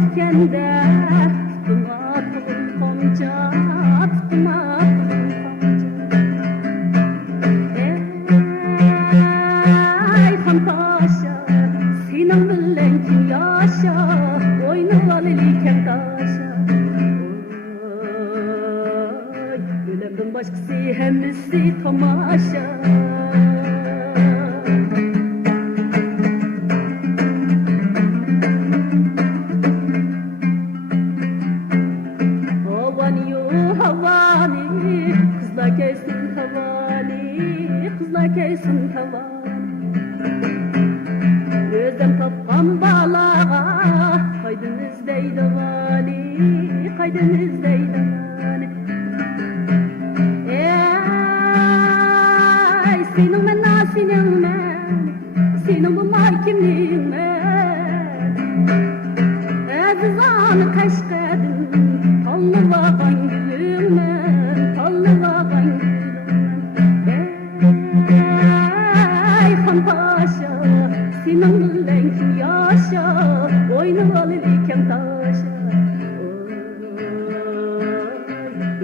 etkende tutma kulun komca, tutma kulun komca. Ey paşa, senin bilen kim yaşa, oynaval eliken taşa. Oy, ölemden başkası hemmisi tamaşa. Kızlar gelsin havani, kızlar gelsin havani. Özlem tapkan balağa, kaydınız deydi vani, kaydınız deydi vani. Ey, senin ben nasinin men, senin bu mahkimliğin men. Ezanı kaşkadın, Allah'ın gülüm men, Allah'ın gülüm men. Ey paşa, senin bilen kim yaşa, oynaval eliken taşa. Oy,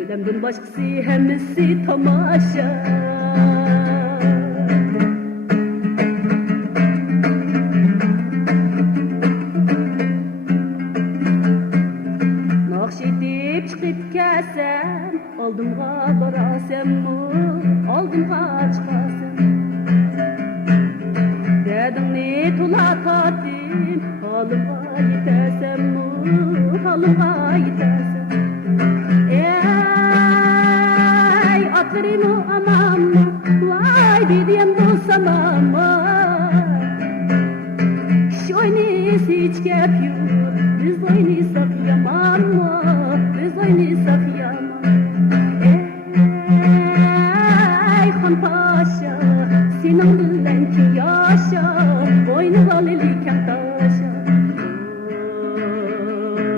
ölemden başkası hemmisi tamaşa. Nakşedip çıkıp kelsem, oldumğa barasem mu, oldumğa çıkasem. Derdimni tula tatim, halıma yetesem mu, halıma yetesem. Ey atlarını aman mı, vay diyem bulsamam mı? Kişi oynayız hiç gep yok, biz oynaysak yaman mı, biz oynaysak yaman. Ey paşa, senin bilen kim yaşa, oynaval eliken taşa. Oy,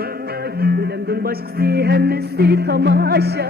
ölemden başkası hemmisi tamaşa.